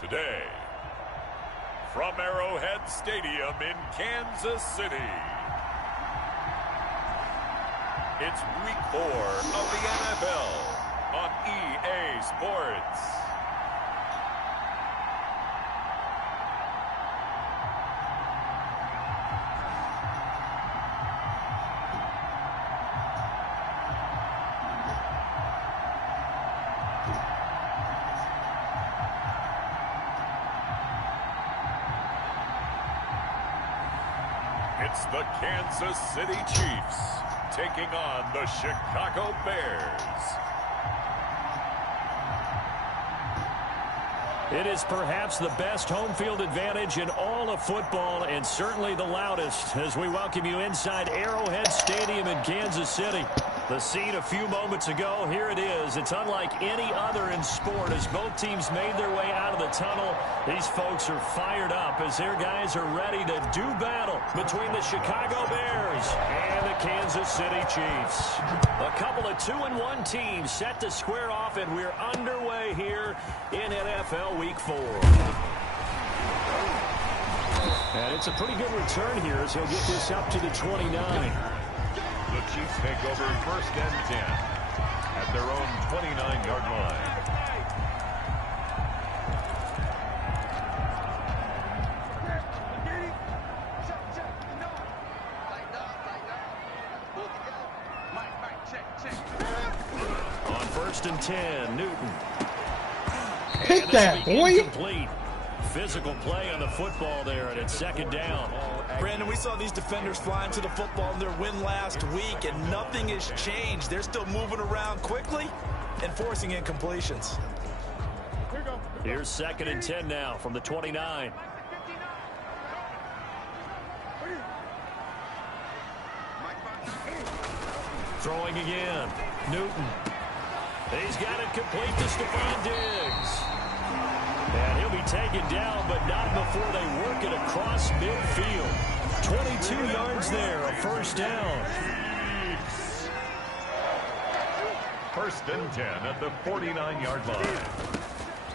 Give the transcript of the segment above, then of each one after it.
Today, from Arrowhead Stadium in Kansas City, it's Week 4 of the NFL on EA Sports. It's the Kansas City Chiefs taking on the Chicago Bears. It is perhaps the best home field advantage in all of football, and certainly the loudest, as we welcome you inside Arrowhead Stadium in Kansas City. The scene a few moments ago, here it is. It's unlike any other in sport as both teams made their way out of the tunnel. These folks are fired up as their guys are ready to do battle between the Chicago Bears and the Kansas City Chiefs. A couple of 2-1 teams set to square off, and we're underway here in NFL Week 4. And it's a pretty good return here as he'll get this up to the 29. The Chiefs take over 1st and 10 at their own 29-yard line. On 1st and 10, Newton. Pick that, boy. Incomplete. Physical play on the football there, and it's 2nd down. Brandon, we saw these defenders flying to the football in their win last week, and nothing has changed. They're still moving around quickly and forcing incompletions. Here's 2nd and 10 now from the 29. Throwing again. Newton. He's got it complete to Stephon Diggs. And he'll be taken down, but not before they work it across midfield. 22 yards there, a 1st down. 1st and 10 at the 49-yard line.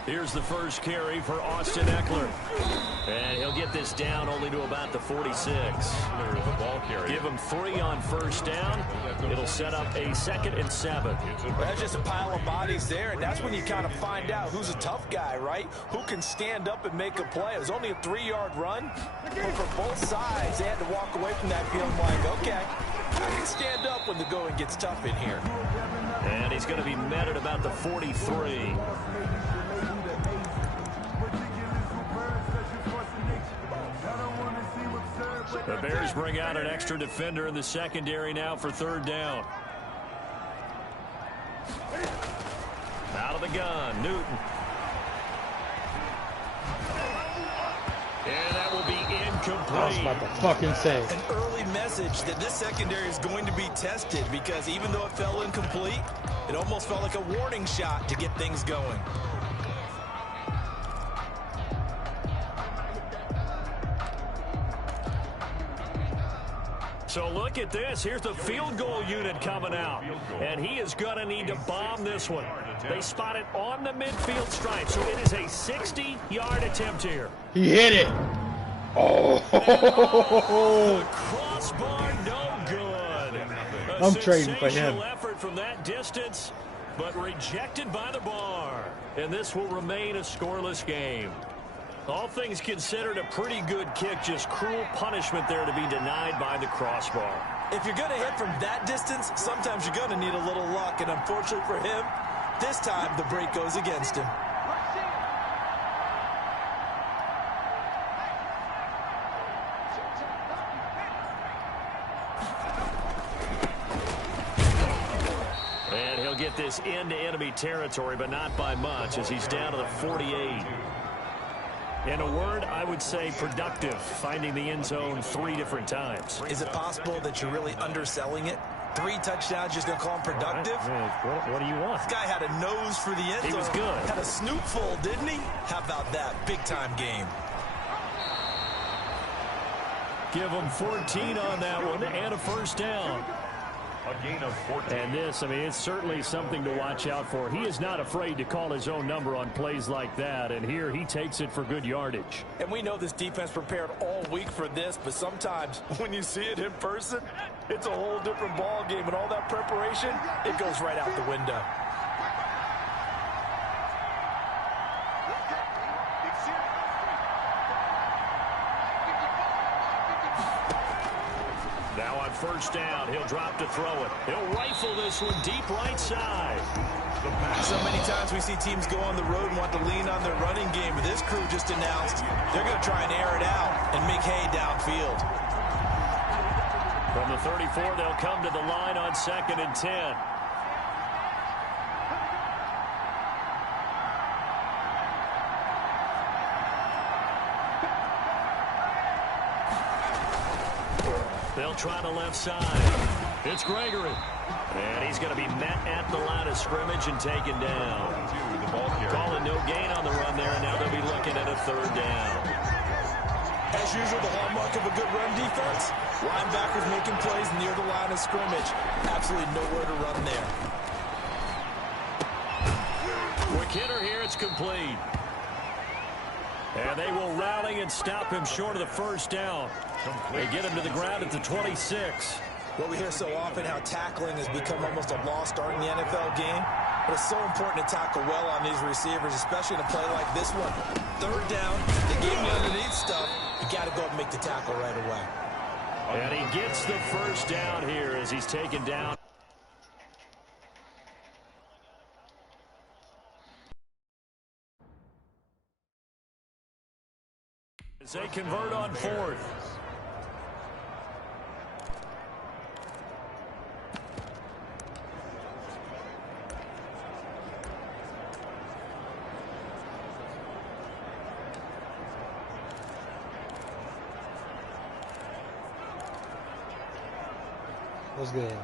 Here's the first carry for Austin Eckler. And he'll get this down only to about the 46. The ball carrier. Give him 3 on 1st down. It'll set up a 2nd and 7. Well, that's just a pile of bodies there, and that's when you kind of find out who's a tough guy, right? Who can stand up and make a play. It was only a 3-yard run, but for both sides, they had to walk away from that feeling like, okay, I can stand up when the going gets tough in here. And he's going to be met at about the 43. The Bears bring out an extra defender in the secondary now for 3rd down. Out of the gun, Newton. And that will be incomplete. I was about to fucking say. An early message that this secondary is going to be tested, because even though it fell incomplete, it almost felt like a warning shot to get things going. So look at this. Here's the field goal unit coming out. And he is going to need to bomb this one. They spot it on the midfield stripe. So it is a 60-yard attempt here. He hit it. Oh. The crossbar, no good. I'm trading for him. Sensational effort from that distance, but rejected by the bar. And this will remain a scoreless game. All things considered, a pretty good kick. Just cruel punishment there to be denied by the crossbar. If you're going to hit from that distance, sometimes you're going to need a little luck. And unfortunately for him, this time the break goes against him. And he'll get this into enemy territory, but not by much, as he's down to the 48. In a word, I would say productive, finding the end zone 3 different times. Is it possible that you're really underselling it? 3 touchdowns, just going to call him productive? What do you want? This guy had a nose for the end zone. He was good. Had a snootful, didn't he? How about that? Big-time game. Give him 14 on that one and a 1st down. A gain of 14. And this, I mean, it's certainly something to watch out for. He is not afraid to call his own number on plays like that, and here he takes it for good yardage. And we know this defense prepared all week for this, but sometimes when you see it in person, it's a whole different ball game, and all that preparation, it goes right out the window. Now on first down, he'll drop to throw it. He'll rifle this one deep right side. So many times we see teams go on the road and want to lean on their running game, but this crew just announced they're going to try and air it out and make hay downfield. From the 34, they'll come to the line on 2nd and 10. They'll try the left side. It's Gregory. And he's going to be met at the line of scrimmage and taken down. Calling no gain on the run there, and now they'll be looking at a 3rd down. As usual, the hallmark of a good run defense, linebackers making plays near the line of scrimmage. Absolutely nowhere to run there. Quick hitter here, it's complete. And they will rally and stop him short of the 1st down. They get him to the ground at the 26. Well, we hear so often how tackling has become almost a lost art in the NFL game. But it's so important to tackle well on these receivers, especially in a play like this one. 3rd down, they gave me underneath stuff. You got to go up and make the tackle right away. And he gets the 1st down here as he's taken down. As they convert on 4th. What's good?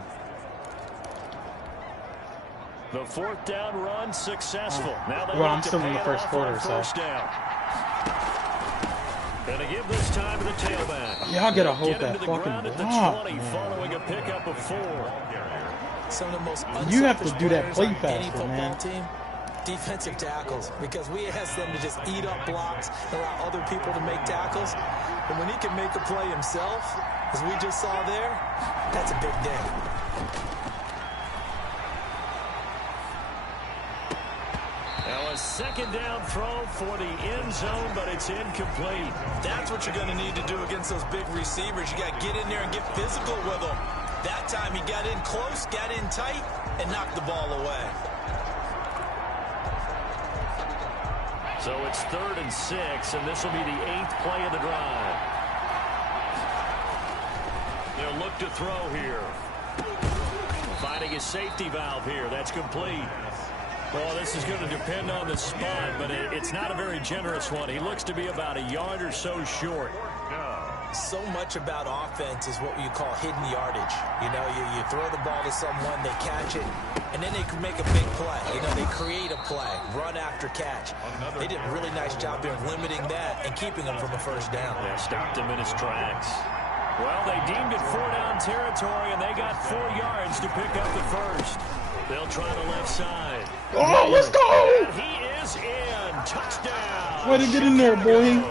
The 4th down run successful. Now they Well, I'm look to still in pay the it first off quarter, on so. 1st down. Gonna give this time to the tailback. Y'all gotta hold Get him that to the fucking ground at the block, 20 man. following a pickup of 4. Some of the most You have to unselfish do that players play on any faster, football man. team, defensive tackles, because we ask them to just eat up blocks, allow other people to make tackles. And when he can make a play himself, as we just saw there, that's a big day. Now a 2nd down throw for the end zone, but it's incomplete. That's what you're going to need to do against those big receivers. You got to get in there and get physical with them. That time he got in close, got in tight, and knocked the ball away. So it's 3rd and 6, and this will be the 8th play of the drive. They'll look to throw here. Finding his safety valve here. That's complete. Well, this is going to depend on the spot, but it's not a very generous one. He looks to be about a yard or so short. So much about offense is what you call hidden yardage. You know, you throw the ball to someone, they catch it, and then they can make a big play. You know, they create a play, run after catch. They did a really nice job there of limiting that and keeping him from a 1st down. Yeah, stopped him in his tracks. Well, they deemed it 4-down territory, and they got 4 yards to pick up the 1st. They'll try the left side. Oh, let's go! And he is in. Touchdown. Way to get in there, boy.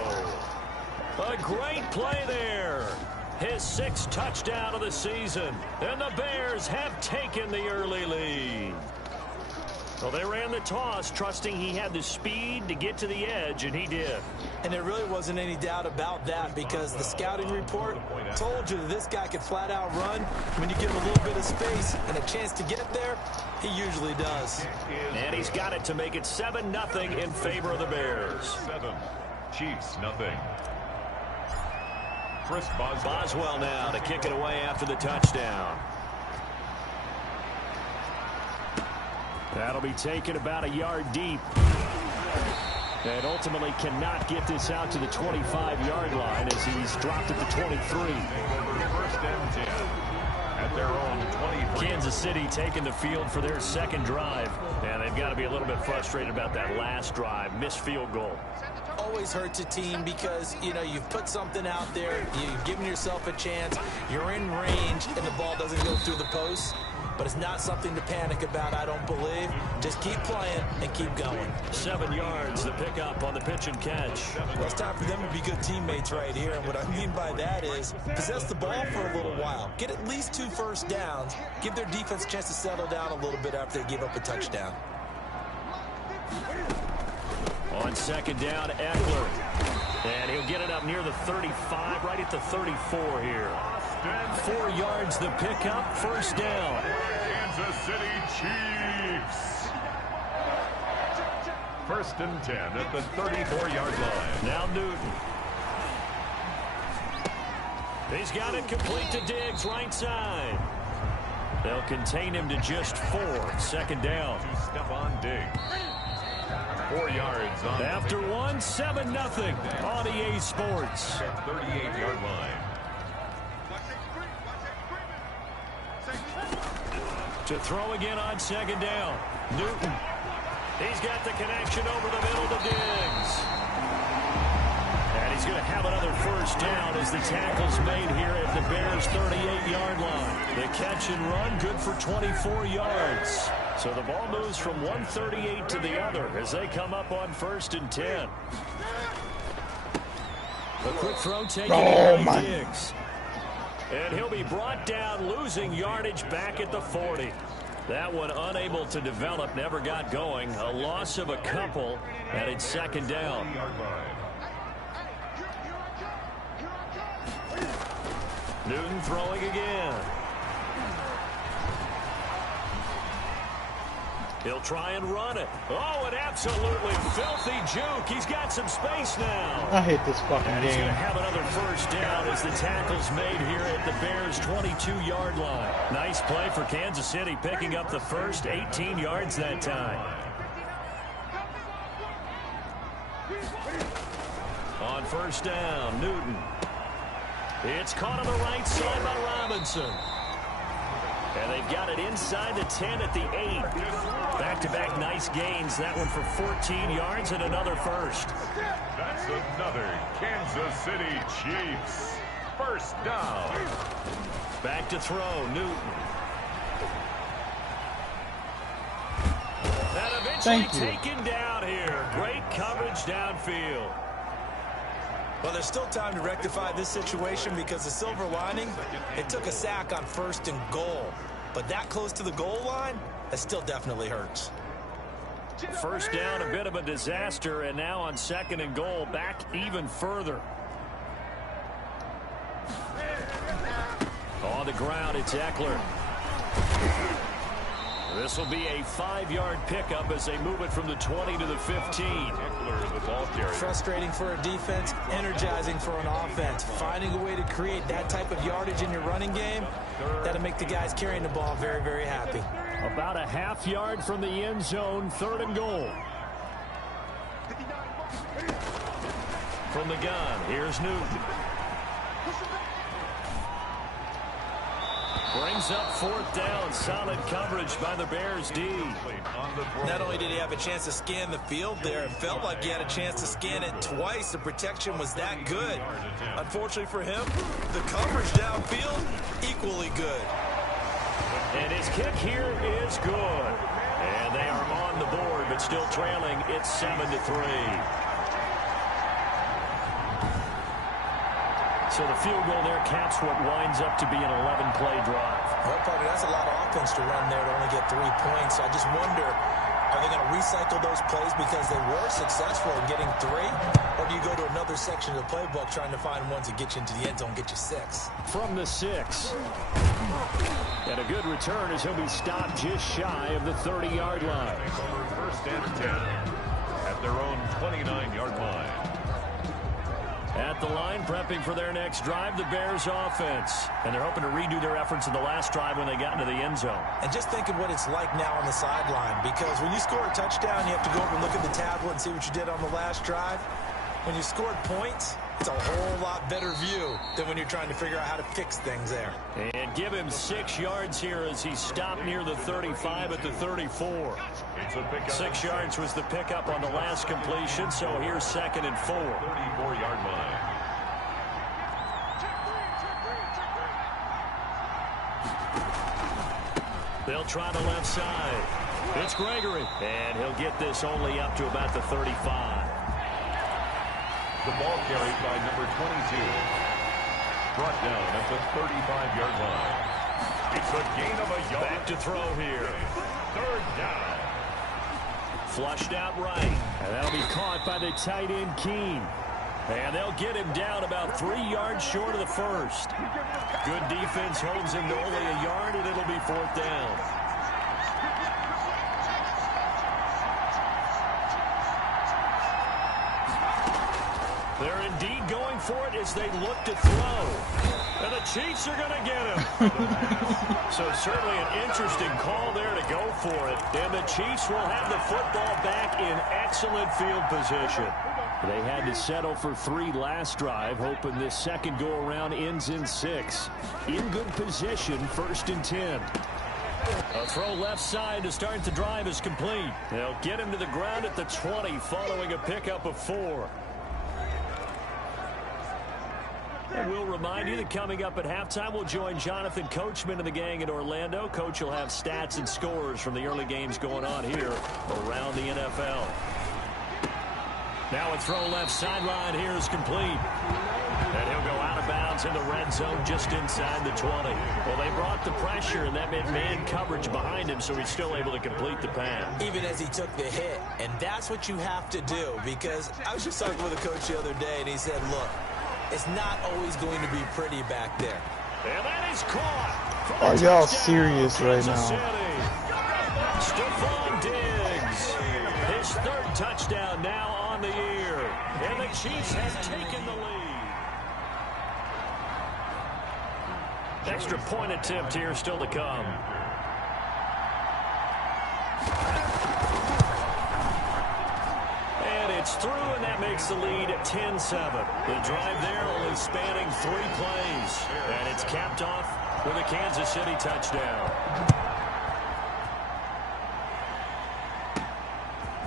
A great play there. His 6th touchdown of the season. And the Bears have taken the early lead. Well, they ran the toss, trusting he had the speed to get to the edge, and he did. And there really wasn't any doubt about that because the scouting report told you that this guy could flat out run. When you give him a little bit of space and a chance to get there, he usually does. And he's got it to make it 7-0 in favor of the Bears. 7, Chiefs, nothing. Chris Boswell now to kick it away after the touchdown. That'll be taken about a yard deep. And ultimately cannot get this out to the 25-yard line as he's dropped at the 23. 1st and 10 at their own 20. Kansas City taking the field for their 2nd drive. And they've got to be a little bit frustrated about that last drive. Missed field goal. always hurts a team because, you know, you've put something out there, you've given yourself a chance, you're in range, and the ball doesn't go through the post. But it's not something to panic about, I don't believe. Just keep playing and keep going. 7 yards, the pickup on the pitch and catch. Well, it's time for them to be good teammates right here. And what I mean by that is possess the ball for a little while. Get at least 2 first downs. Give their defense a chance to settle down a little bit after they give up a touchdown. On second down, Eckler. And he'll get it up near the 35, right at the 34 here. 4 yards the pickup, first down. Kansas City Chiefs. First and 10 at the 34-yard line. Now Newton. He's got it complete to Diggs, right side. They'll contain him to just 4. Second down. To Stephon Diggs. 4 yards on after the 1, 7-0 on EA Sports. 38-yard line. To throw again on second down. Newton. He's got the connection over the middle to Diggs. And he's going to have another first down as the tackle's made here at the Bears' 38-yard line. The catch and run good for 24 yards. So the ball moves from 138 to the other as they come up on first and 10. A quick throw taken by Diggs. And he'll be brought down, losing yardage back at the 40. That one unable to develop, never got going. A loss of a couple, and it's second down. Newton throwing again. He'll try and run it. Oh, an absolutely filthy juke. He's got some space now. I hate this fucking and he's game. going to have another first down as the tackle's made here at the Bears' 22-yard line. Nice play for Kansas City, picking up the first 18 yards that time. On first down, Newton. It's caught on the right side by Robinson. And they've got it inside the 10 at the 8. Back-to-back nice gains. That one for 14 yards and another first. That's another Kansas City Chiefs. First down. Back to throw, Newton. And eventually taken down here. Great coverage downfield. Well, there's still time to rectify this situation because the silver lining, it took a sack on first and goal. But that close to the goal line, that still definitely hurts. First down, a bit of a disaster, and now on second and goal, back even further. On the ground, it's Eckler. This will be a 5-yard pickup as they move it from the 20 to the 15. Eckler, the ball carrier. Frustrating for a defense, energizing for an offense. Finding a way to create that type of yardage in your running game, that'll make the guys carrying the ball very, very happy. About a half yard from the end zone, third and goal. From the gun, here's Newton. Brings up fourth down. Solid coverage by the Bears D. Not only did he have a chance to scan the field there, it felt like he had a chance to scan it twice. The protection was that good. Unfortunately for him, the coverage downfield, equally good. And his kick here is good. And they are on the board, but still trailing. It's 7-3. So the field goal there caps what winds up to be an 11-play drive. Well, partner, that's a lot of offense to run there to only get 3 points. So I just wonder, are they going to recycle those plays because they were successful in getting 3? Or do you go to another section of the playbook trying to find ones that get you into the end zone, get you 6? From the 6. And a good return as he'll be stopped just shy of the 30-yard line. First and 10 at their own 29-yard line. At the line, prepping for their next drive, the Bears offense. And they're hoping to redo their efforts in the last drive when they got into the end zone. And just think of what it's like now on the sideline, because when you score a touchdown, you have to go over and look at the tablet and see what you did on the last drive. When you scored points, it's a whole lot better view than when you're trying to figure out how to fix things there. And give him 6 yards here as he stopped near the 35 at the 34. 6 yards was the pickup on the last completion, so here's 2nd and 4. 34-yard line. They'll try the left side. It's Gregory, and he'll get this only up to about the 35. The ball carried by number 22. Brought down at the 35-yard line. It's a gain of a yard. Back to throw here. 3rd down. Flushed out right. And that'll be caught by the tight end, Keene. And they'll get him down about 3 yards short of the first. Good defense holds him to only a yard, and it'll be 4th down. They're indeed going for it as they look to throw. And the Chiefs are going to get him. So certainly an interesting call there to go for it. And the Chiefs will have the football back in excellent field position. They had to settle for 3 last drive, hoping this second go-around ends in 6. In good position, 1st and 10. A throw left side to start the drive is complete. They'll get him to the ground at the 20 following a pickup of 4. And we'll remind you that coming up at halftime, we'll join Jonathan Coachman and the gang in Orlando. Coach will have stats and scores from the early games going on here around the NFL. Now a throw left sideline here is complete. And he'll go out of bounds in the red zone just inside the 20. Well, they brought the pressure, and that meant man coverage behind him, so he's still able to complete the pass. Even as he took the hit. And that's what you have to do, because I was just talking with a coach the other day, and he said, look, it's not always going to be pretty back there. And that is caught. Are y'all serious right now? Stephon Diggs. His 3rd touchdown now on the year. And the Chiefs have taken the lead. Extra point attempt here still to come. It's through, and that makes the lead at 10-7. The drive there only spanning 3 plays. And it's capped off with a Kansas City touchdown.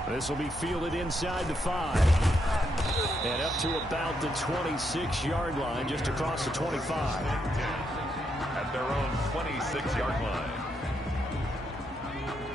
This will be fielded inside the 5. And up to about the 26-yard line, just across the 25. At their own 26-yard line.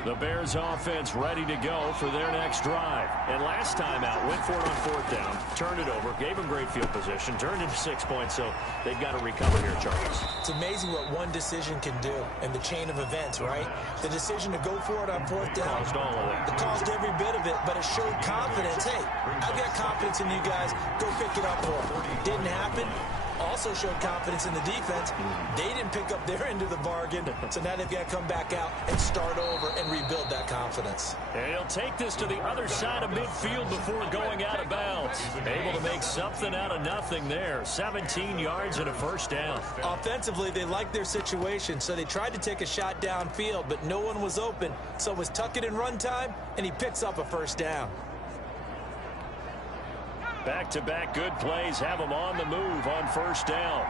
The Bears offense ready to go for their next drive. And last time out, went for it on 4th down, turned it over, gave them great field position, turned into 6 points, so they've got to recover here, Charles. It's amazing what one decision can do in the chain of events, right? The decision to go for it on 4th down. Caused all of that. It caused every bit of it, but it showed confidence. Hey, I've got confidence in you guys. Go pick it up for it. Didn't happen. Also showed confidence in the defense. They didn't pick up their end of the bargain, so now they've got to come back out and start over and rebuild that confidence. And he'll take this to the other side of midfield before going out of bounds. Able to make something out of nothing there. 17 yards and a 1st down. Offensively, they liked their situation, so they tried to take a shot downfield, but no one was open. So it was tuck it in run time, and he picks up a 1st down. Back-to-back good plays have them on the move on 1st down.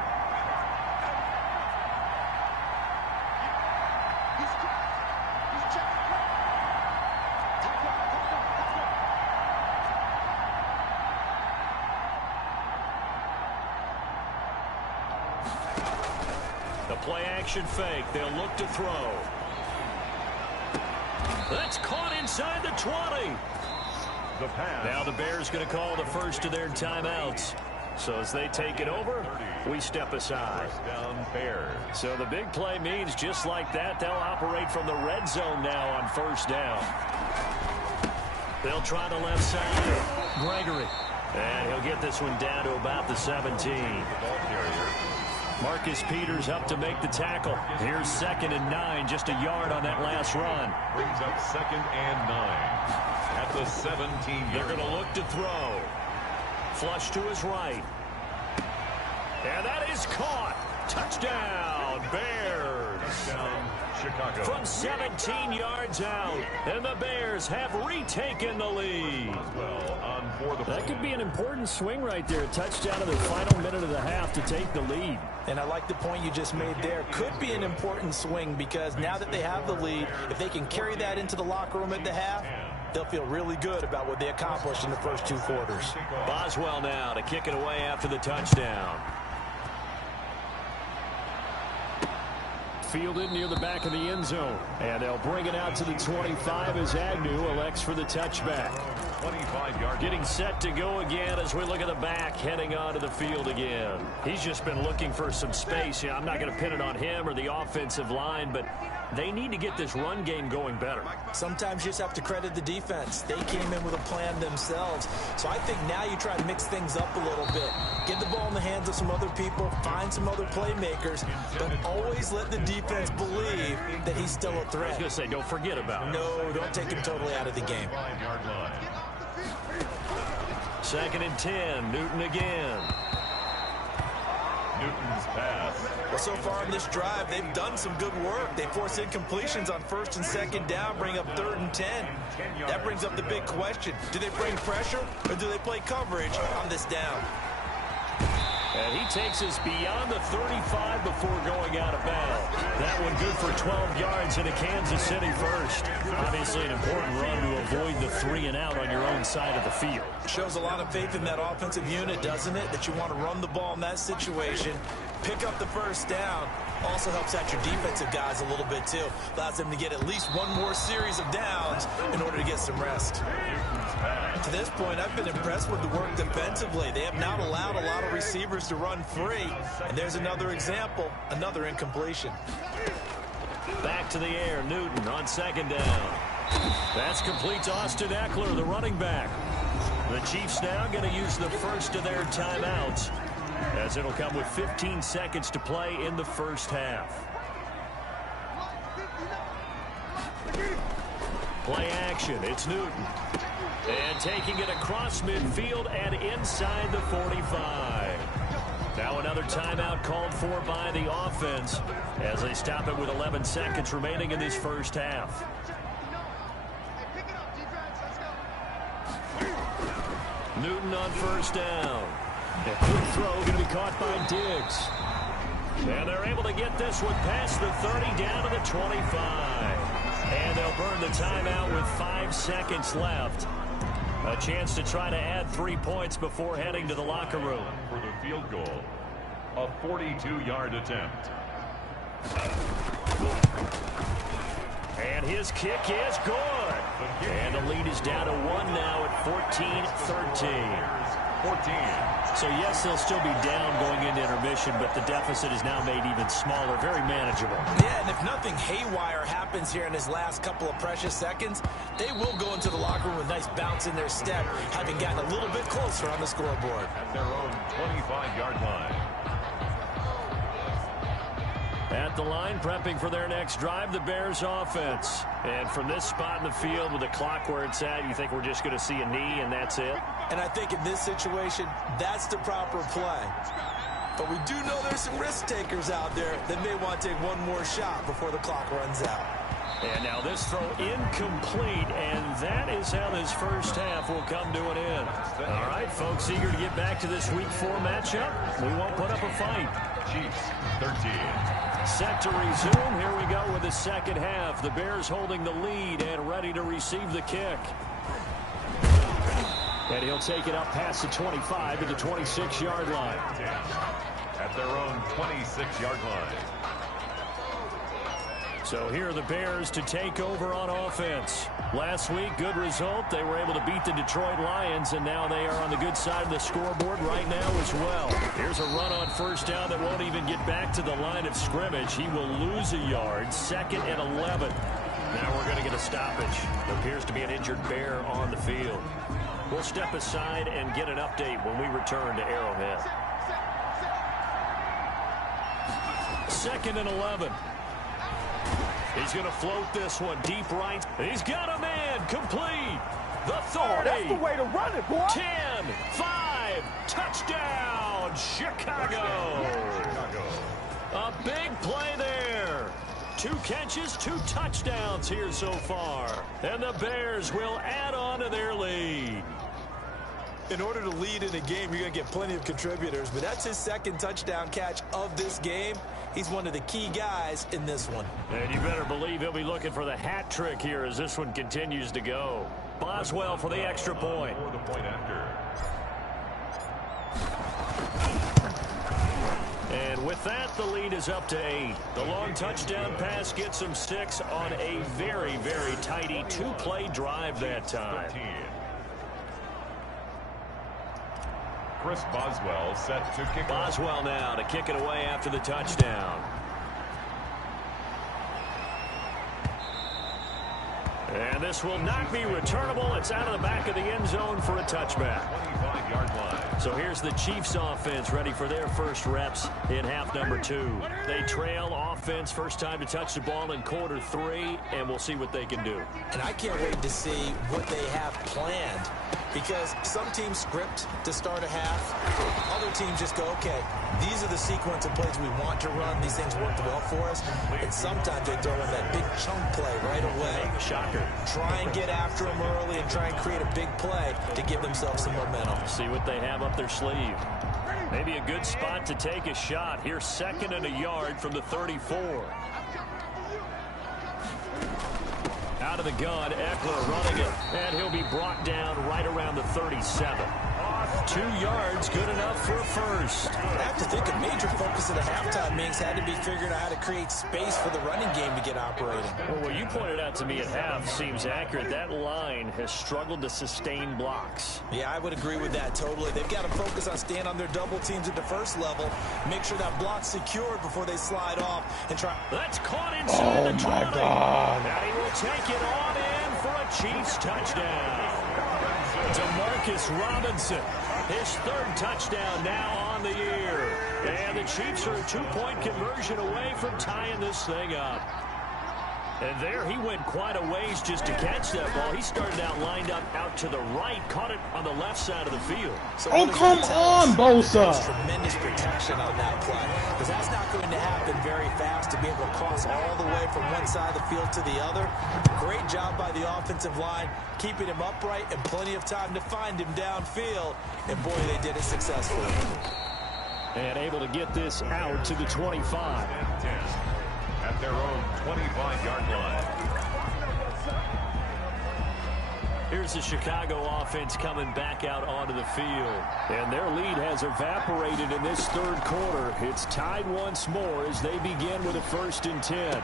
The play-action fake. They'll look to throw. That's caught inside the 20. The pass. Now the Bears going to call the first of their timeouts. So as they take it over, we step aside. 1st down Bears. So the big play means just like that, they'll operate from the red zone now on 1st down. They'll try the left side. Gregory. And he'll get this one down to about the 17. Ball carrier. Marcus Peters up to make the tackle. Here's 2nd and 9, just a yard on that last run. Brings up 2nd and 9. At the 17. They're going to look to throw. Flush to his right. And that is caught. Touchdown, Bears. Touchdown, Chicago. From 17 yards out, and the Bears have retaken the lead. Well, on for the That could be an important swing right there. A touchdown in the final minute of the half to take the lead. And I like the point you just made there. Could be an important swing because now that they have the lead, if they can carry that into the locker room at the half, they'll feel really good about what they accomplished in the first 2 quarters. Boswell now to kick it away after the touchdown. Fielded near the back of the end zone. And they'll bring it out to the 25 as Agnew elects for the touchback. 25 yards. Getting set to go again as we look at the back heading onto the field again. He's just been looking for some space. I'm not going to pin it on him or the offensive line, but they need to get this run game going better. Sometimes you just have to credit the defense. They came in with a plan themselves. So I think now you try to mix things up a little bit. Get the ball in the hands of some other people, find some other playmakers, but always let the defense believe that he's still a threat. I was going to say, don't forget about him. No, don't take him totally out of the game. 5-yard line. 2nd and 10, Newton again. Newton's pass. Well, so far in this drive, they've done some good work. They force incompletions on 1st and 2nd down, bring up 3rd and 10. That brings up the big question. Do they bring pressure or do they play coverage on this down? And he takes us beyond the 35 before going out of bounds. That one good for 12 yards into Kansas City first. Obviously an important run to avoid the 3 and out on your own side of the field. Shows a lot of faith in that offensive unit, doesn't it? That you want to run the ball in that situation, pick up the 1st down. Also helps out your defensive guys a little bit too. Allows them to get at least one more series of downs in order to get some rest. To this point, I've been impressed with the work defensively. They have not allowed a lot of receivers to run free. And there's another example, another incompletion. Back to the air, Newton on 2nd down. That's complete to Austin Eckler, the running back. The Chiefs now going to use the first of their timeouts, as it'll come with 15 seconds to play in the first half. Play action, it's Newton. And taking it across midfield and inside the 45. Now another timeout called for by the offense as they stop it with 11 seconds remaining in this first half. Newton on 1st down. A quick throw going to be caught by Diggs. And they're able to get this one past the 30 down to the 25. And they'll burn the timeout with 5 seconds left. A chance to try to add 3 points before heading to the locker room. For the field goal, a 42-yard attempt. And his kick is good. And the lead is down to 1 now at 14-13. 14. So, yes, they'll still be down going into intermission, but the deficit is now made even smaller, very manageable. Yeah, and if nothing haywire happens here in his last couple of precious seconds, they will go into the locker room with a nice bounce in their step, having gotten a little bit closer on the scoreboard. At their own 25-yard line. At the line, prepping for their next drive, the Bears offense. And from this spot in the field with the clock where it's at, you think we're just going to see a knee and that's it? And I think in this situation, that's the proper play. But we do know there's some risk takers out there that may want to take one more shot before the clock runs out. And now this throw incomplete, and that is how this first half will come to an end. All right, folks, eager to get back to this Week 4 matchup. We won't put up a fight. Chiefs, 13. Set to resume. Here we go with the second half. The Bears holding the lead and ready to receive the kick. And he'll take it up past the 25 to the 26-yard line. At their own 26-yard line. So here are the Bears to take over on offense. Last week, good result. They were able to beat the Detroit Lions, and now they are on the good side of the scoreboard right now as well. Here's a run on 1st down that won't even get back to the line of scrimmage. He will lose a yard. 2nd and 11. Now we're going to get a stoppage. There appears to be an injured Bear on the field. We'll step aside and get an update when we return to Arrowhead. 2nd and 11. He's going to float this one deep right. He's got a man complete. The 30. Oh, that's the way to run it, boy. 10, 5, touchdown, Chicago. A big play there. 2 catches, 2 touchdowns here so far. And the Bears will add on to their lead. In order to lead in a game, you're going to get plenty of contributors, but that's his 2nd touchdown catch of this game. He's one of the key guys in this one. And you better believe he'll be looking for the hat trick here as this one continues to go. Boswell for the extra point. For the point after. And with that, the lead is up to 8. The long touchdown pass gets him 6 on a very, very tidy 2-play drive that time. Chris Boswell set to kick. Boswell now to kick it away after the touchdown. And this will not be returnable. It's out of the back of the end zone for a touchback. 25-yard line. So here's the Chiefs offense ready for their first reps in half number 2. They trail offense, first time to touch the ball in quarter 3, and we'll see what they can do. And I can't wait to see what they have planned, because some teams script to start a half. Other teams just go, okay, these are the sequence of plays we want to run. These things worked well for us. And sometimes they throw in that big chunk play right away. Shocker. Try and get after them early and try and create a big play to give themselves some momentum. See what they have up their sleeve. Maybe a good spot to take a shot. Here's 2nd and a yard from the 34. Out of the gun, Eckler running it, and he'll be brought down right around the 37. 2 yards, good enough for a first. I have to think a major focus of the halftime meetings had to be figuring out how to create space for the running game to get operating. Well, what you pointed out to me at half seems accurate. That line has struggled to sustain blocks. Yeah, I would agree with that totally. They've got to focus on staying on their double teams at the first level, make sure that block's secured before they slide off and try. That's caught inside the 20. Oh, my God. And he will take it on in for a Chiefs touchdown. Demarcus Robinson, his 3rd touchdown now on the year. And the Chiefs are a 2-point conversion away from tying this thing up. And there he went quite a ways just to catch that ball. He started out lined up out to the right, caught it on the left side of the field. So oh, come on, Bosa. Tremendous protection on that play, because that's not going to happen very fast to be able to cross all the way from one side of the field to the other. Great job by the offensive line, keeping him upright and plenty of time to find him downfield. And boy, they did it successfully. And able to get this out to the 25. At their own 25-yard line. Here's the Chicago offense coming back out onto the field. And their lead has evaporated in this 3rd quarter. It's tied once more as they begin with a 1st and 10.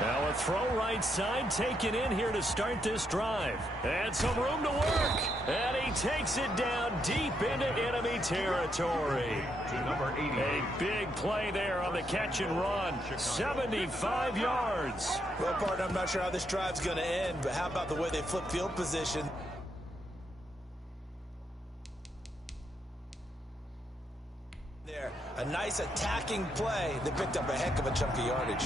Now a throw right side taken in here to start this drive. And some room to work. And he takes it down deep into enemy territory. To number 80. A big play there on the catch and run. 75 yards. Well, partner, I'm not sure how this drive's going to end, but how about the way they flip field position? There, a nice attacking play that picked up a heck of a chunk of yardage.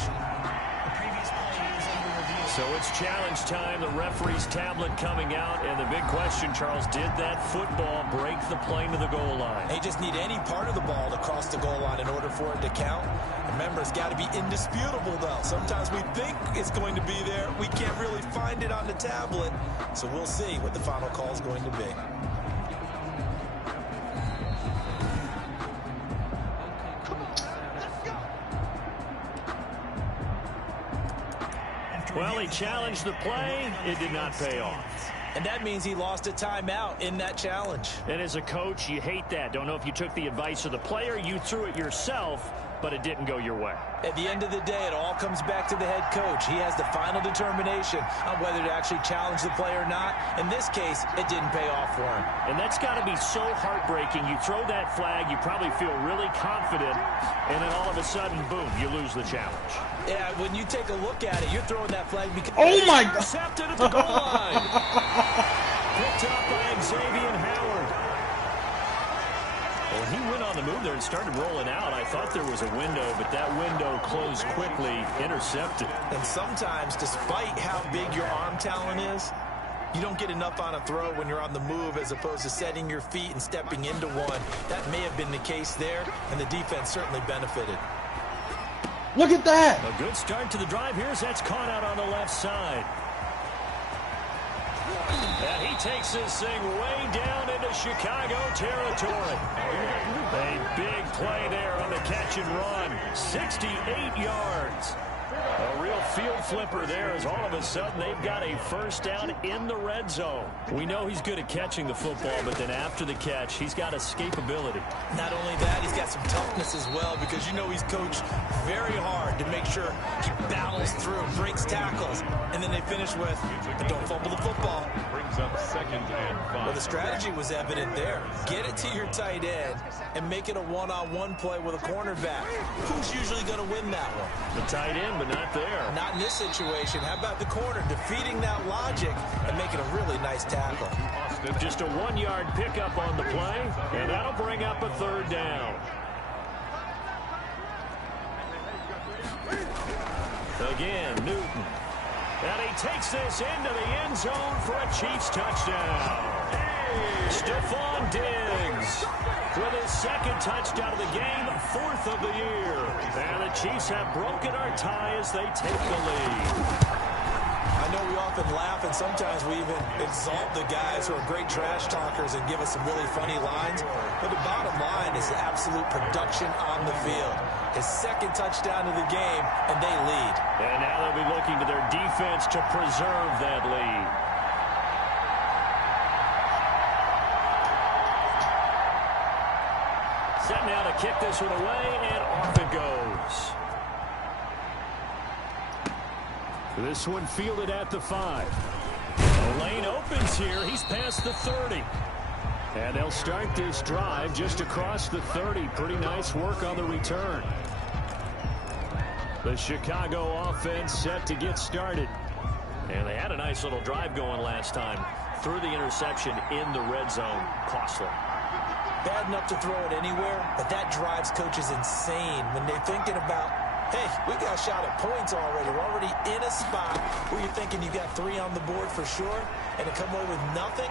So it's challenge time. The referee's tablet coming out. And the big question, Charles, did that football break the plane to the goal line? They just need any part of the ball to cross the goal line in order for it to count. Remember, it's got to be indisputable, though. Sometimes we think it's going to be there. We can't really find it on the tablet. So we'll see what the final call is going to be. Well, he challenged the play. It did not pay off. And that means he lost a timeout in that challenge. And as a coach, you hate that. Don't know if you took the advice of the player, you threw it yourself, but it didn't go your way. At the end of the day, it all comes back to the head coach. He has the final determination on whether to actually challenge the play or not. In this case, it didn't pay off for him. And that's got to be so heartbreaking. You throw that flag, you probably feel really confident, and then all of a sudden, boom, you lose the challenge. Yeah, when you take a look at it, you're throwing that flag because Oh, my God. Intercepted at the goal line. Picked up by Xavier Howard. Well, he went on the move there and started rolling out. I thought there was a window, but that window closed quickly, intercepted. And sometimes, despite how big your arm talent is, you don't get enough on a throw when you're on the move as opposed to setting your feet and stepping into one. That may have been the case there, and the defense certainly benefited. Look at that. A good start to the drive here as that's caught out on the left side. And he takes this thing way down into Chicago territory. A big play there on the catch and run. 68 yards. A real field flipper there as all of a sudden they've got a first down in the red zone. We know he's good at catching the football, but then after the catch, he's got escapability. Not only that, he's got some toughness as well because you know he's coached very hard to make sure he battles through, breaks tackles, and then they finish with, but don't fumble the football. Brings up 2nd and 5. Well, the strategy was evident there. Get it to your tight end and make it a one-on-one play with a cornerback. Who's usually going to win that one? The tight end, but not there. Not in this situation. How about the corner defeating that logic and making a really nice tackle? Just a 1-yard pickup on the play, and that'll bring up a 3rd down. Again, Newton. And he takes this into the end zone for a Chiefs touchdown. Stephon Diggs with his 2nd touchdown of the game, 4th of the year. And the Chiefs have broken our tie as they take the lead. I know we often laugh and sometimes we even exalt the guys who are great trash talkers and give us some really funny lines. But the bottom line is the absolute production on the field. His 2nd touchdown of the game, and they lead. And now they'll be looking to their defense to preserve that lead. Set now to kick this one away, and off it goes. This one fielded at the 5. The lane opens here. He's past the 30. And they'll start this drive just across the 30. Pretty nice work on the return. The Chicago offense set to get started. And they had a nice little drive going last time. Threw the interception in the red zone. Costly. Bad enough to throw it anywhere, but that drives coaches insane when they're thinking about, hey, we got a shot at points already. We're already in a spot where you're thinking you got 3 on the board for sure, and to come away with nothing,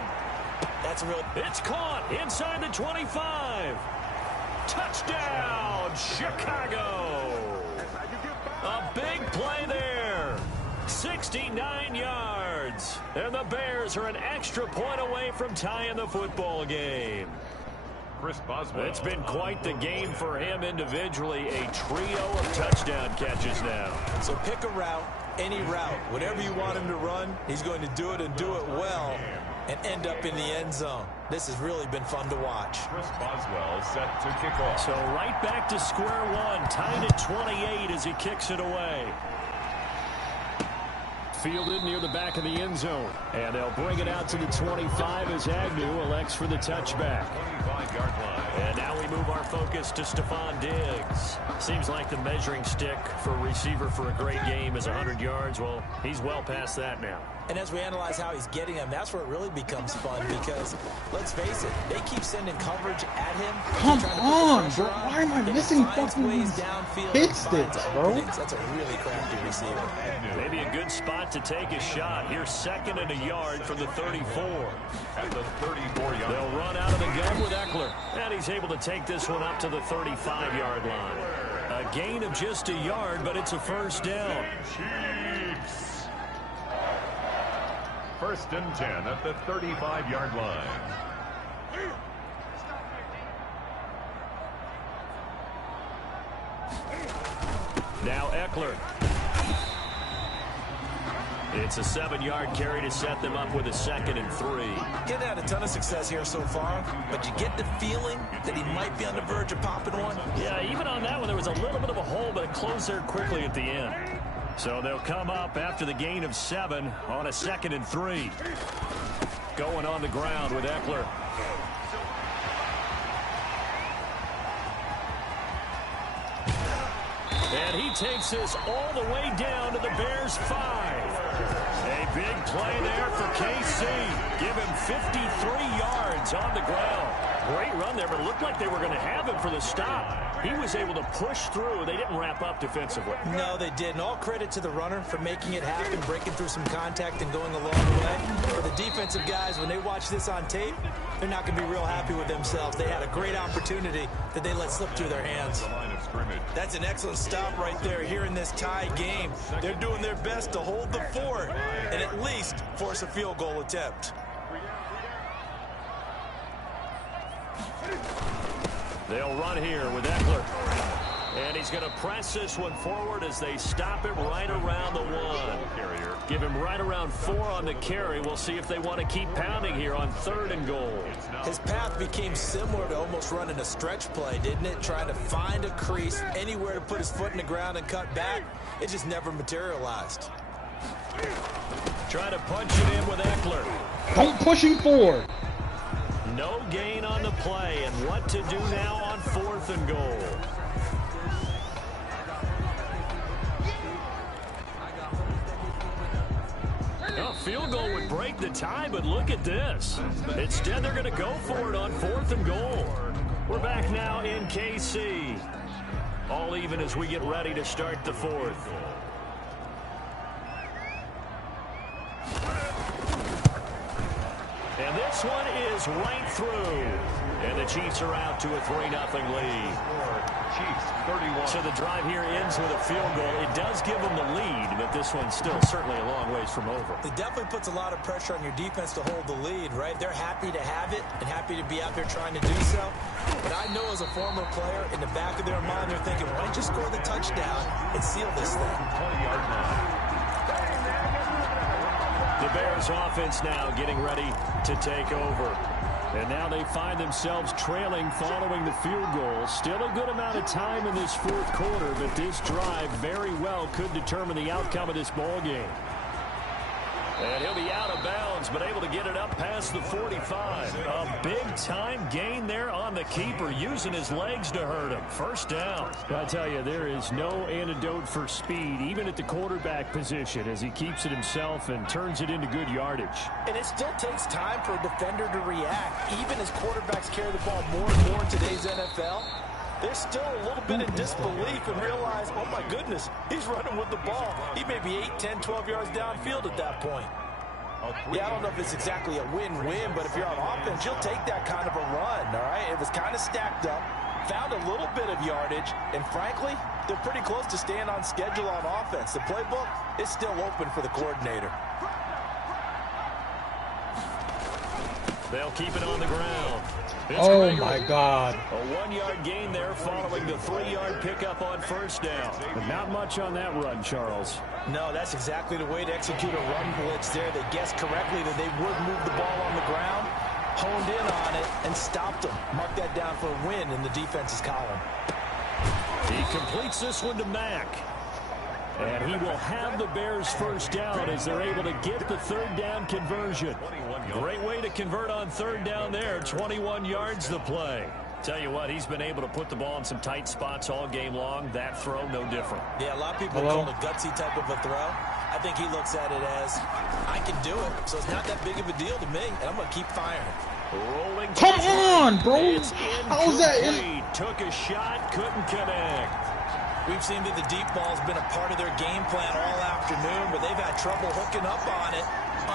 that's real. It's caught inside the 25. Touchdown, Chicago. A big play there. 69 yards. And the Bears are an extra point away from tying the football game. Chris Boswell. It's been quite the game for him individually. A trio of touchdown catches now. So pick a route, any route. Whatever you want him to run, he's going to do it and do it well and end up in the end zone. This has really been fun to watch. Chris Boswell set to kick off. So right back to square one. Tied at 28 as he kicks it away. Fielded near the back of the end zone. And they'll bring it out to the 25 as Agnew elects for the touchback. 25-yard line. And now we move our focus to Stephon Diggs. Seems like the measuring stick for a receiver for a great game is 100 yards. Well, he's well past that now. And as we analyze how he's getting them, that's where it really becomes fun because, let's face it, they keep sending coverage at him. Come on, bro. Why am I missing fucking ways these downfield hit sticks, bro? That's a really crafty receiver. Maybe a good spot to take a shot. Here's 2nd and a yard from the 34. At the 34-yard. They'll run out of the gun with Eckler. And he's able to take this one up to the 35-yard line. A gain of just a yard, but it's a first down. Chiefs. 1st and 10 at the 35-yard line. Now Eckler. It's a 7-yard carry to set them up with a 2nd and 3. Getting had a ton of success here so far, but you get the feeling that he might be on the verge of popping one. Yeah, even on that one, there was a little bit of a hole, but it closed there quickly at the end. So they'll come up after the gain of 7 on a 2nd and 3. Going on the ground with Eckler. And he takes this all the way down to the Bears' 5. A big play there for KC. Give him 53 yards on the ground. Great run there, but it looked like they were going to have him for the stop. He was able to push through. They didn't wrap up defensively. No, they didn't. All credit to the runner for making it happen, breaking through some contact and going a long way. For the defensive guys, when they watch this on tape, they're not going to be real happy with themselves. They had a great opportunity that they let slip through their hands. That's an excellent stop right there here in this tie game. They're doing their best to hold the fort and at least force a field goal attempt. They'll run here with Eckler. And he's going to press this one forward as they stop it right around the 1. Give him right around 4 on the carry. We'll see if they want to keep pounding here on 3rd and goal. His path became similar to almost running a stretch play, didn't it? Trying to find a crease, anywhere to put his foot in the ground and cut back. It just never materialized. Trying to punch it in with Eckler. Don't push him forward. No gain on the play, and what to do now on 4th and goal. A field goal would break the tie, but look at this. Instead, they're going to go for it on 4th and goal. We're back now in KC. All even as we get ready to start the 4th. And this one is right through. And the Chiefs are out to a 3-0 lead. Chiefs 31. So the drive here ends with a field goal. It does give them the lead, but this one's still certainly a long ways from over. It definitely puts a lot of pressure on your defense to hold the lead, right? They're happy to have it and happy to be out there trying to do so. But I know as a former player, in the back of their mind, they're thinking, why don't you score the touchdown and seal this thing? 20-yard line. The Bears offense now getting ready to take over. And now they find themselves trailing following the field goal. Still a good amount of time in this 4th quarter, but this drive very well could determine the outcome of this ball game. And he'll be out of bounds, but able to get it up past the 45. A big-time gain there on the keeper, using his legs to hurt him. First down. I tell you, there is no antidote for speed, even at the quarterback position, as he keeps it himself and turns it into good yardage. And it still takes time for a defender to react. Even as quarterbacks carry the ball more and more in today's NFL, they're still a little bit in disbelief and realize, oh my goodness, he's running with the ball. He may be 8, 10, 12 yards downfield at that point. Yeah, I don't know if it's exactly a win-win, but if you're on offense, you'll take that kind of a run, all right? It was kind of stacked up, found a little bit of yardage, and frankly, they're pretty close to staying on schedule on offense. The playbook is still open for the coordinator. They'll keep it on the ground. Oh, my God. A 1-yard gain there following the 3-yard pickup on first down. But not much on that run, Charles. No, that's exactly the way to execute a run blitz there. They guessed correctly that they would move the ball on the ground, honed in on it, and stopped them. Mark that down for a win in the defense's column. He completes this one to Mack. And he will have the Bears first down as they're able to get the 3rd down conversion. Great way to convert on 3rd down there. 21 yards the play. Tell you what, he's been able to put the ball in some tight spots all game long. That throw, no different. Yeah, a lot of people call it a gutsy type of a throw. I think he looks at it as, I can do it, so it's not that big of a deal to me, and I'm going to keep firing. Rolling. Come on, bro. How's that in? Took a shot, couldn't connect. We've seen that the deep ball's been a part of their game plan all afternoon, but they've had trouble hooking up on it,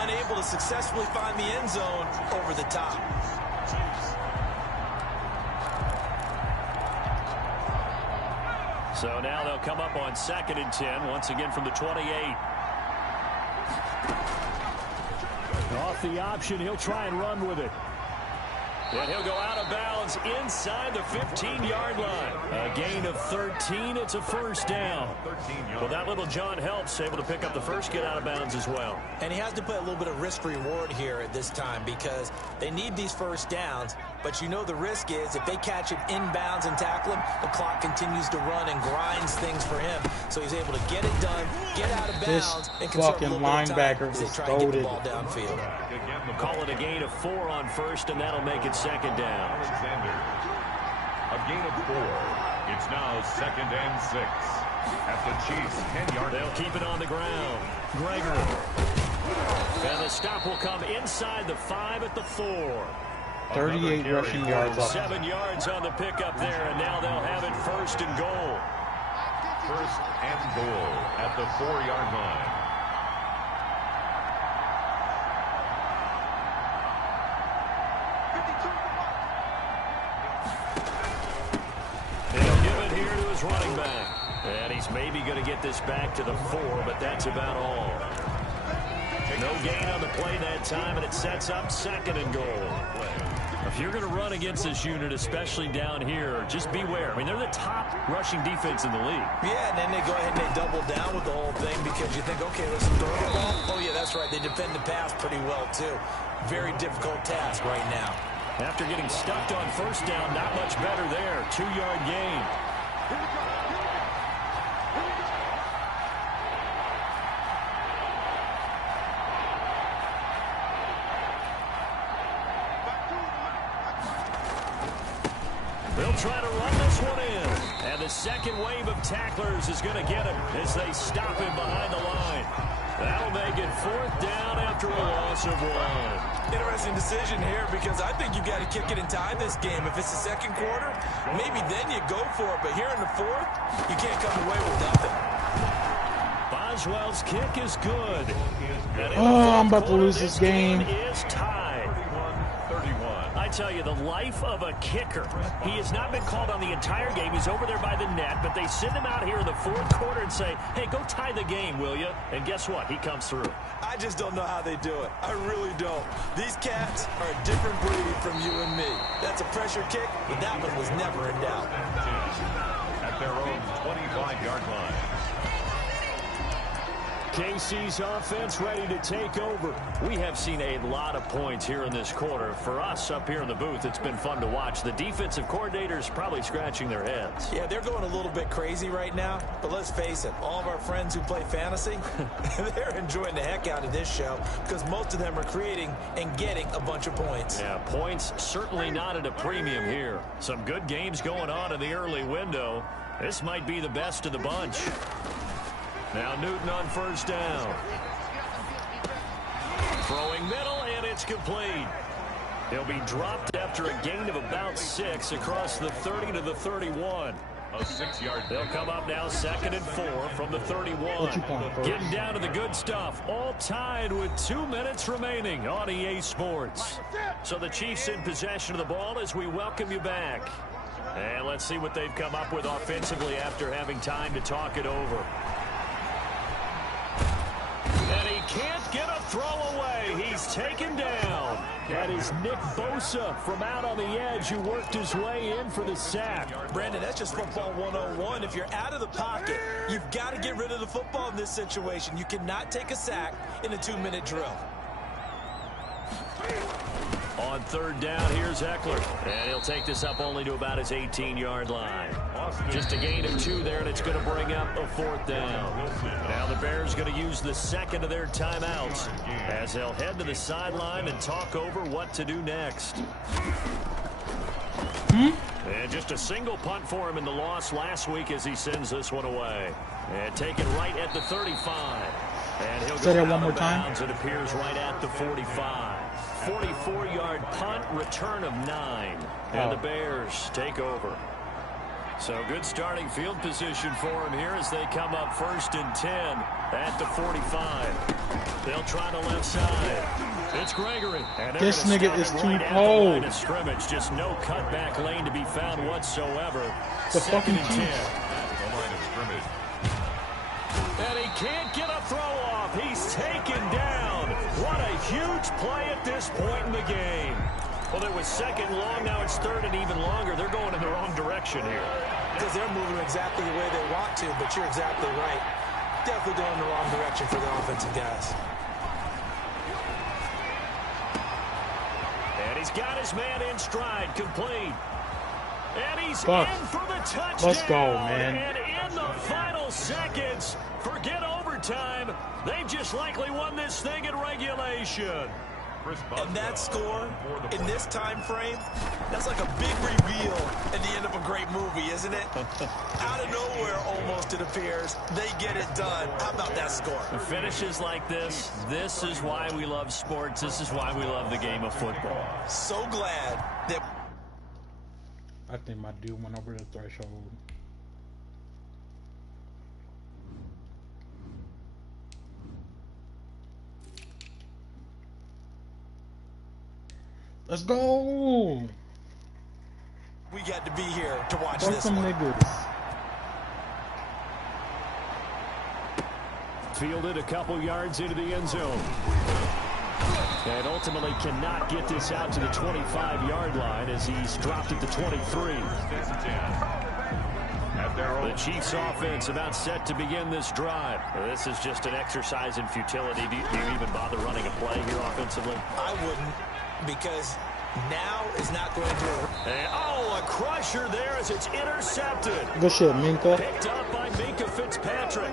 unable to successfully find the end zone over the top. So now they'll come up on 2nd and 10, once again from the 28. Off the option, he'll try and run with it. And he'll go out of bounds inside the 15-yard line. A gain of 13. It's a first down. Well, that little John helps, able to pick up the first, get out of bounds as well. And he has to play a little bit of risk-reward here at this time because they need these first downs. But you know the risk is if they catch him inbounds and tackle him, the clock continues to run and grinds things for him. So he's able to get it done, get out of bounds, and conserve a little bit of time as they try and get the ball downfield. Call it a gain of 4 on first, and that'll make it 2nd down. Alexander. A gain of 4. It's now 2nd and 6. At the Chiefs' 10-yard. They'll keep it on the ground. Gregory. And the stop will come inside the 5 at the 4. 38 rushing yards off. 7 yards on the pickup there, and now they'll have it 1st and goal. 1st and goal at the 4-yard line. his running back. And he's maybe going to get this back to the 4, but that's about all. No gain on the play that time, and it sets up 2nd and goal. If you're going to run against this unit, especially down here, just beware. I mean, they're the top rushing defense in the league. Yeah, and then they go ahead and they double down with the whole thing because you think, okay, let's throw the ball. Oh, yeah, that's right. They defend the pass pretty well, too. Very difficult task right now. After getting stuffed on 1st down, not much better there. 2-yard gain. They'll try to run this one in. And the second wave of tacklers is going to get him as they stop him behind the line. That'll make it 4th down after a loss of 1. Interesting decision here because I think you got to kick it and tie this game. If it's the 2nd quarter, maybe then you go for it. But here in the 4th, you can't come away with nothing. Boswell's kick is good. Oh, I'm about to lose this game. Is tied. 31. I tell you, the life of a kicker. He has not been called on the entire game. He's over there by the net, but they send him out here in the 4th quarter and say, hey, go tie the game, will you? And guess what? He comes through. I just don't know how they do it. I really don't. These cats are a different breed from you and me. That's a pressure kick, but that one was never in doubt. At their own 25-yard line. KC's offense ready to take over. We have seen a lot of points here in this quarter. For us up here in the booth, it's been fun to watch. The defensive coordinators probably scratching their heads. Yeah, they're going a little bit crazy right now, but let's face it, all of our friends who play fantasy, they're enjoying the heck out of this show because most of them are creating and getting a bunch of points. Yeah, points certainly not at a premium here. Some good games going on in the early window. This might be the best of the bunch. Now Newton on 1st down. Throwing middle, and it's complete. He'll be dropped after a gain of about 6 across the 30 to the 31. A 6-yard. They'll come up now 2nd and 4 from the 31. Getting down to the good stuff. All tied with 2 minutes remaining on EA Sports. So the Chiefs in possession of the ball as we welcome you back. And let's see what they've come up with offensively after having time to talk it over. And he can't get a throw away. He's taken down. That is Nick Bosa from out on the edge who worked his way in for the sack. Brandon, that's just football 101. If you're out of the pocket, you've got to get rid of the football in this situation. You cannot take a sack in a 2-minute drill. On 3rd down, here's Eckler. And he'll take this up only to about his 18-yard line. Just a gain of 2 there, and it's going to bring up a 4th down. Now the Bears going to use the 2nd of their timeouts as they'll head to the sideline and talk over what to do next. And just a single punt for him in the loss last week as he sends this one away. And taken right at the 35. And he'll go one more time. It appears right at the 45. 44-yard punt, return of 9. And the Bears take over. So good starting field position for him here as they come up 1st and 10 at the 45. They'll try the left side. It's Gregory. And this nigga is too cold. Scrimmage, just no cutback lane to be found whatsoever. The fucking 2nd and 10. At the line of scrimmage. And he can't get a throw off. He's taken down. What a huge play at this point in the game. Well, it was 2nd long. Now it's 3rd and even longer. They're going in the wrong direction here. Because they're moving exactly the way they want to, but you're exactly right. Definitely going in the wrong direction for the offensive guys. And he's got his man in stride, complete. And he's Fuck. in for the touchdown. Let's go, man. And in the final seconds, forget overtime. They've just likely won this thing in regulation. And that score, in this time frame, that's like a big reveal at the end of a great movie, isn't it? Out of nowhere, almost, it appears, they get it done. How about that score? The finishes like this is why we love sports. This is why we love the game of football. So glad that... I think my dude went over the threshold. Let's go! we got to be here to watch Fuck this some one. niggas. Fielded a couple yards into the end zone. And ultimately cannot get this out to the 25-yard line as he's dropped it to 23. The Chiefs offense about set to begin this drive. This is just an exercise in futility. Do you even bother running a play here offensively? I wouldn't, because now is not going to... And, a crusher there as it's intercepted. Good shit, Minka. Picked up by Minka Fitzpatrick.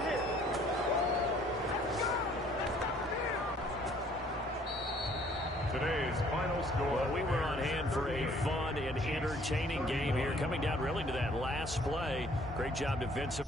Today's final score. Well, we were on hand for a fun and entertaining game here, coming down really to that last play. Great job defensive.